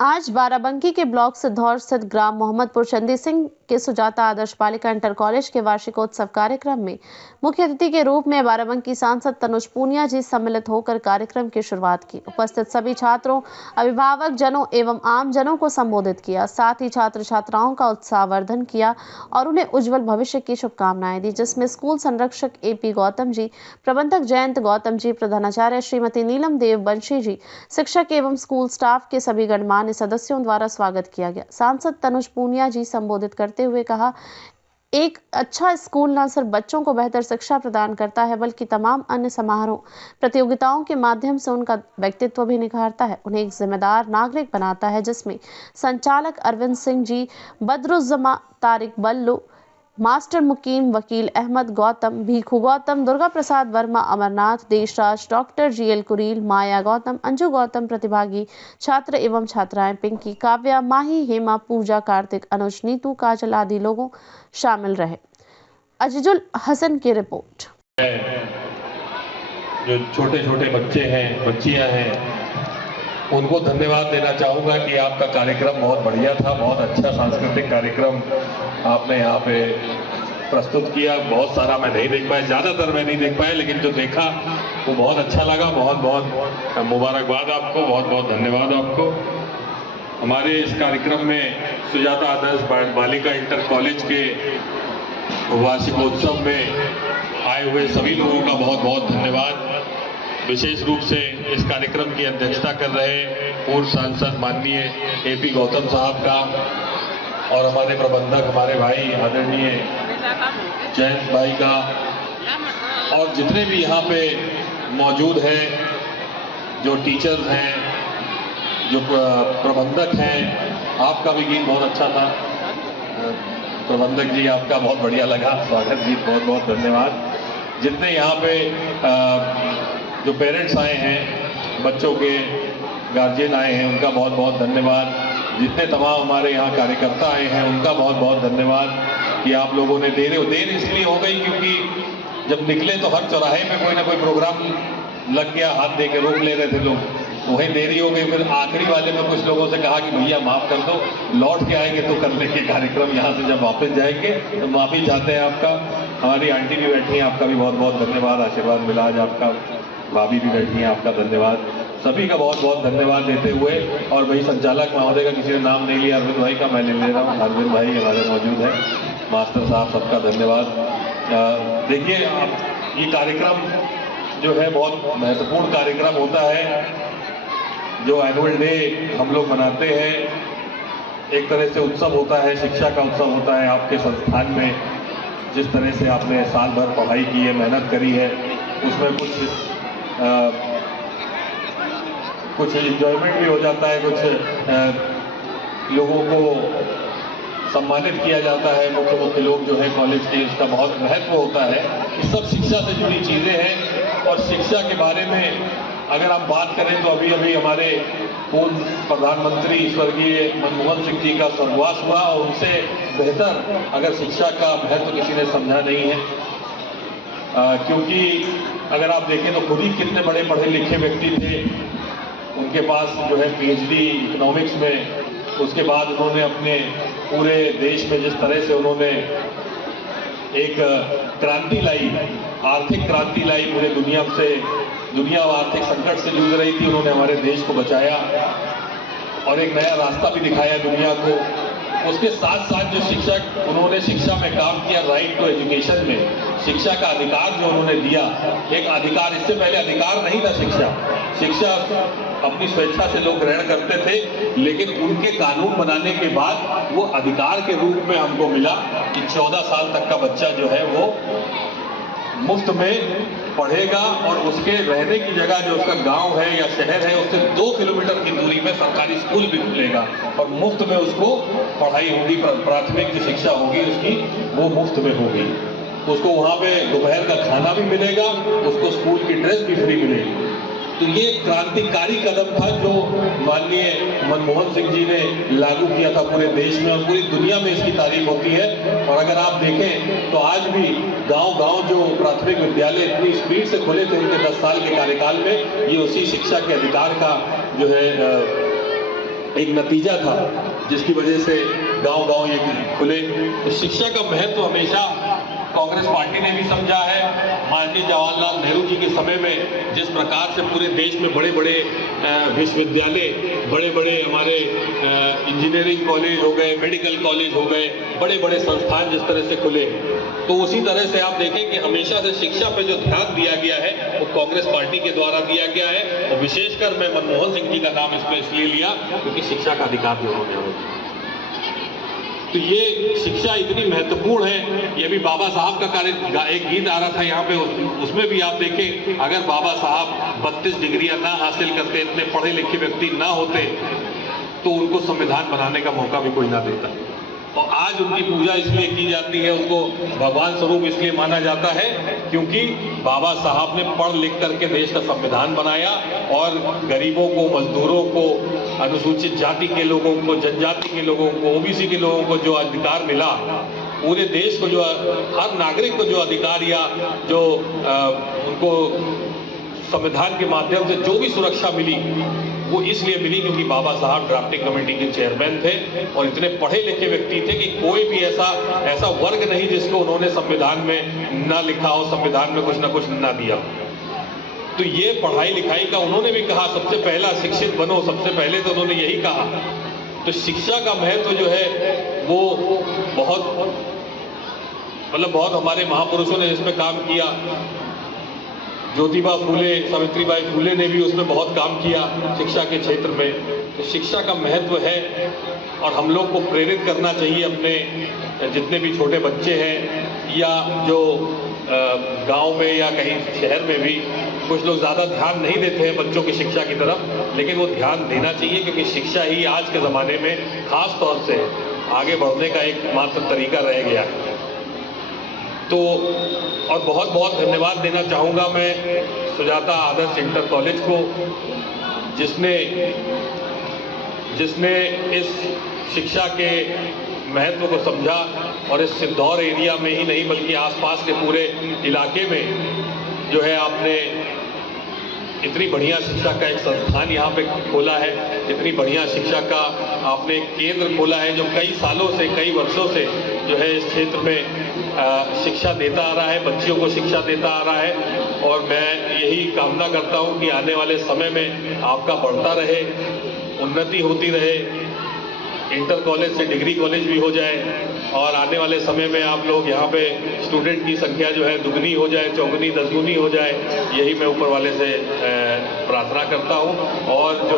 आज बाराबंकी के ब्लॉक सिद्धौर स्थित ग्राम मोहम्मदपुर चंदी सिंह के सुजाता आदर्श बालिका इंटर कॉलेज के वार्षिकोत्सव कार्यक्रम में मुख्य अतिथि के रूप में बाराबंकी सांसद तनुज पूनिया जी सम्मिलित होकर कार्यक्रम की शुरुआत की। उपस्थित सभी छात्रों, अभिभावक जनों एवं आम जनों को संबोधित किया। साथ ही छात्र छात्राओं का उत्साहवर्धन किया और उन्हें उज्जवल भविष्य की शुभकामनाएं दी, जिसमें स्कूल संरक्षक AP गौतम जी, प्रबंधक जयंत गौतम जी, प्रधानाचार्य श्रीमती नीलम देव बंशी जी, शिक्षक एवं स्कूल स्टाफ के सभी गणमान्य सदस्यों द्वारा स्वागत किया गया। सांसद तनुज पूनिया जी संबोधित करते हुए कहा, एक अच्छा स्कूल न सिर्फ बच्चों को बेहतर शिक्षा प्रदान करता है, बल्कि तमाम अन्य समारोह प्रतियोगिताओं के माध्यम से उनका व्यक्तित्व भी निखारता है, उन्हें एक जिम्मेदार नागरिक बनाता है, जिसमें संचालक अरविंद सिंह जी, बदरुज्जमा, तारिक बल्लू, मास्टर मुकीम, वकील अहमद गौतम, भीखू गौतम, दुर्गा प्रसाद वर्मा, अमरनाथ, देशराज, डॉक्टर GL कुरील, माया गौतम, अंजू गौतम, प्रतिभागी छात्र एवं छात्राएं पिंकी, काव्या, माही, हेमा, पूजा, कार्तिक, अनुज, नीतू, काजल आदि लोगों शामिल रहे। अजीजुल हसन की रिपोर्ट। जो छोटे छोटे बच्चे हैं, बच्चियां हैं, उनको धन्यवाद देना चाहूँगा कि आपका कार्यक्रम बहुत बढ़िया था। बहुत अच्छा सांस्कृतिक कार्यक्रम आपने यहाँ पे प्रस्तुत किया। बहुत सारा मैं नहीं देख पाया, ज़्यादातर मैं नहीं देख पाया, लेकिन जो देखा वो बहुत अच्छा लगा। बहुत बहुत मुबारकबाद आपको, बहुत बहुत धन्यवाद आपको। हमारे इस कार्यक्रम में सुजाता आदर्श बालिका इंटर कॉलेज के वार्षिकोत्सव में आए हुए सभी लोगों का बहुत बहुत धन्यवाद। विशेष रूप से इस कार्यक्रम की अध्यक्षता कर रहे पूर्व सांसद माननीय AP गौतम साहब का और हमारे प्रबंधक, हमारे भाई आदरणीय जयंत भाई का, और जितने भी यहाँ पे मौजूद हैं, जो टीचर्स हैं, जो प्रबंधक हैं। आपका भी गीत बहुत अच्छा था प्रबंधक जी, आपका बहुत बढ़िया लगा। स्वागत गीत, बहुत बहुत धन्यवाद। जितने यहाँ पे जो पेरेंट्स आए हैं, बच्चों के गार्जियन आए हैं, उनका बहुत बहुत धन्यवाद। जितने तमाम हमारे यहाँ कार्यकर्ता आए हैं, उनका बहुत बहुत धन्यवाद कि आप लोगों ने देर इसलिए हो गई क्योंकि जब निकले तो हर चौराहे पे कोई ना कोई प्रोग्राम लग गया, हाथ दे के रोक ले रहे थे लोग, वहीं देरी हो गई। फिर आखिरी वाले में कुछ लोगों से कहा कि भैया माफ़ कर दो, लौट के आएंगे तो कर लेंगे कार्यक्रम। यहाँ से जब वापस जाएंगे तो माफ़ी चाहते हैं आपका। हमारी आंटी भी बैठी हैं, आपका भी बहुत बहुत धन्यवाद, आशीर्वाद मिला आज आपका। भाभी भी बैठी हैं, आपका धन्यवाद। सभी का बहुत बहुत धन्यवाद देते हुए, और भाई संचालक महोदय का किसी ने नाम नहीं लिया, अरविंद भाई का मैं ले रहा हूँ। अरविंद भाई हमारे मौजूद हैं, मास्टर साहब, सबका धन्यवाद। देखिए, ये कार्यक्रम जो है बहुत महत्वपूर्ण कार्यक्रम होता है। जो एनुअल डे हम लोग मनाते हैं, एक तरह से उत्सव होता है, शिक्षा का उत्सव होता है। आपके संस्थान में जिस तरह से आपने साल भर पढ़ाई की है, मेहनत करी है, उसमें कुछ इंजॉयमेंट भी हो जाता है, कुछ लोगों को सम्मानित किया जाता है। मुख्य मुख्य लोग जो है कॉलेज के, उसका बहुत महत्व होता है। ये सब शिक्षा से जुड़ी चीज़ें हैं। और शिक्षा के बारे में अगर हम बात करें तो अभी अभी हमारे पूर्व प्रधानमंत्री स्वर्गीय मनमोहन सिंह जी का स्वर्गवास हुआ, और उनसे बेहतर अगर शिक्षा का महत्व किसी ने समझा नहीं है। क्योंकि अगर आप देखें तो खुद ही कितने बड़े पढ़े लिखे व्यक्ति थे। उनके पास जो है PhD इकोनॉमिक्स में, उसके बाद उन्होंने अपने पूरे देश में जिस तरह से उन्होंने एक क्रांति लाई, आर्थिक क्रांति लाई, पूरे दुनिया आर्थिक संकट से जूझ रही थी, उन्होंने हमारे देश को बचाया और एक नया रास्ता भी दिखाया दुनिया को। उसके साथ साथ जो शिक्षक उन्होंने शिक्षा में काम किया, राइट टू एजुकेशन में शिक्षा का अधिकार जो उन्होंने दिया, एक अधिकार, इससे पहले अधिकार नहीं था। शिक्षा अपनी स्वेच्छा से लोग ग्रहण करते थे, लेकिन उनके कानून बनाने के बाद वो अधिकार के रूप में हमको मिला कि 14 साल तक का बच्चा जो है वो मुफ्त में पढ़ेगा, और उसके रहने की जगह जो उसका गांव है या शहर है, उससे 2 किलोमीटर की दूरी में सरकारी स्कूल भी खुलेगा और मुफ्त में उसको पढ़ाई होगी। प्राथमिक जो शिक्षा होगी उसकी, वो मुफ्त में होगी। उसको वहाँ पे दोपहर का खाना भी मिलेगा, उसको स्कूल की ड्रेस भी फ्री मिलेगी। तो ये क्रांतिकारी कदम था जो माननीय मनमोहन सिंह जी ने लागू किया था पूरे देश में, और पूरी दुनिया में इसकी तारीफ होती है। और अगर आप देखें तो आज भी गांव-गांव जो प्राथमिक विद्यालय इतनी स्पीड से खुले थे उनके 10 साल के कार्यकाल में, ये उसी शिक्षा के अधिकार का जो है एक नतीजा था जिसकी वजह से गांव-गांव ये खुले। तो शिक्षा का महत्व हमेशा कांग्रेस पार्टी ने भी समझा है। माननीय जवाहरलाल नेहरू जी के समय में जिस प्रकार से पूरे देश में बड़े-बड़े विश्वविद्यालय, बड़े-बड़े हमारे इंजीनियरिंग कॉलेज हो गए, मेडिकल कॉलेज हो गए, बड़े-बड़े संस्थान जिस तरह से खुले, तो उसी तरह से आप देखें कि हमेशा से शिक्षा पे जो ध्यान दिया गया है वो कांग्रेस पार्टी के द्वारा दिया गया है। और विशेषकर मैं मनमोहन सिंह जी का नाम इसमें इसलिए लिया क्योंकि शिक्षा का अधिकार भी उन्होंने हमें दिया। तो ये शिक्षा इतनी महत्वपूर्ण है। ये भी बाबा साहब का कार्य, एक गीत आ रहा था यहाँ पे, उसमें भी आप देखें, अगर बाबा साहब 32 डिग्रियां ना हासिल करते, इतने पढ़े लिखे व्यक्ति ना होते, तो उनको संविधान बनाने का मौका भी कोई ना देता। और आज उनकी पूजा इसलिए की जाती है, उनको भगवान स्वरूप इसलिए माना जाता है क्योंकि बाबा साहब ने पढ़ लिख करके देश का संविधान बनाया और गरीबों को, मजदूरों को, अनुसूचित जाति के लोगों को, जनजाति के लोगों को, ओबीसी के लोगों को जो अधिकार मिला, पूरे देश को जो, हर नागरिक को जो अधिकार या जो उनको संविधान के माध्यम से जो भी सुरक्षा मिली, वो इसलिए मिली क्योंकि बाबा साहब ड्राफ्टिंग कमेटी के चेयरमैन थे और इतने पढ़े लिखे व्यक्ति थे कि कोई भी ऐसा वर्ग नहीं जिसको उन्होंने संविधान में ना लिखा हो, संविधान में कुछ ना कुछ ना दिया। तो ये पढ़ाई लिखाई का उन्होंने भी कहा, सबसे पहला शिक्षित बनो, सबसे पहले तो उन्होंने यही कहा। तो शिक्षा का महत्व जो है वो बहुत हमारे महापुरुषों ने इसमें काम किया। ज्योतिबा फूले, सावित्रीबाई फूले ने भी उसमें बहुत काम किया शिक्षा के क्षेत्र में। तो शिक्षा का महत्व है और हम लोग को प्रेरित करना चाहिए। अपने जितने भी छोटे बच्चे हैं या जो गांव में या कहीं शहर में भी कुछ लोग ज़्यादा ध्यान नहीं देते हैं बच्चों की शिक्षा की तरफ, लेकिन वो ध्यान देना चाहिए क्योंकि शिक्षा ही आज के ज़माने में खास तौर से आगे बढ़ने का एक मात्र तरीका रह गया है। तो और बहुत बहुत धन्यवाद देना चाहूँगा मैं सुजाता आदर्श इंटर कॉलेज को, जिसने इस शिक्षा के महत्व को समझा और इस सिद्धौर एरिया में ही नहीं बल्कि आसपास के पूरे इलाके में जो है आपने इतनी बढ़िया शिक्षा का एक संस्थान यहाँ पे खोला है, इतनी बढ़िया शिक्षा का आपने एक केंद्र खोला है जो कई सालों से, कई वर्षों से जो है इस क्षेत्र में शिक्षा देता आ रहा है, बच्चियों को शिक्षा देता आ रहा है। और मैं यही कामना करता हूँ कि आने वाले समय में आपका बढ़ता रहे, उन्नति होती रहे, इंटर कॉलेज से डिग्री कॉलेज भी हो जाए और आने वाले समय में आप लोग यहाँ पे स्टूडेंट की संख्या जो है दुगनी हो जाए, चौगुनी, दसगुनी हो जाए, यही मैं ऊपर वाले से प्रार्थना करता हूँ। और जो